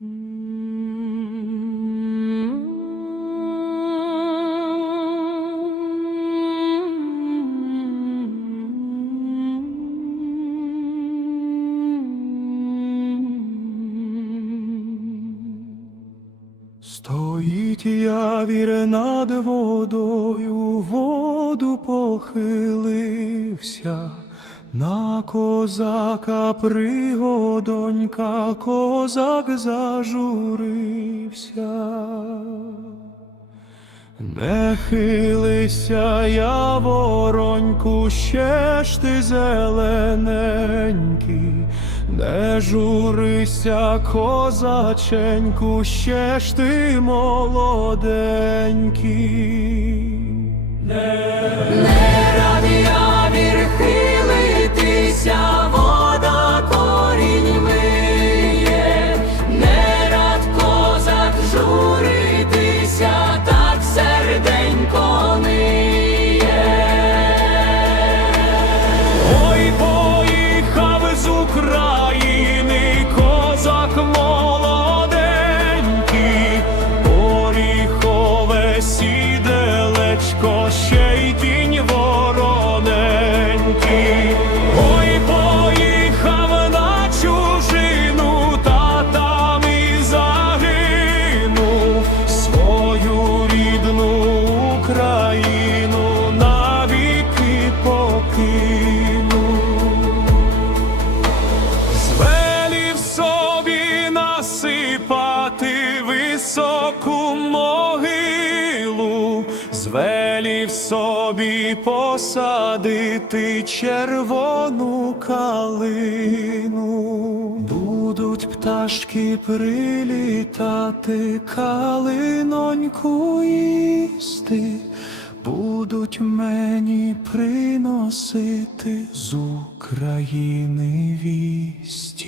Стоїть явір над водою, воду похилився, на козака пригодонька, козак зажурився. Не хилися, я вороньку, ще ж ти зелененький, не журися, козаченьку, ще ж ти молоденький. Не сіделечко, ще звелів собі посадити червону калину. Будуть пташки прилітати, калиноньку їсти. Будуть мені приносити з України вість.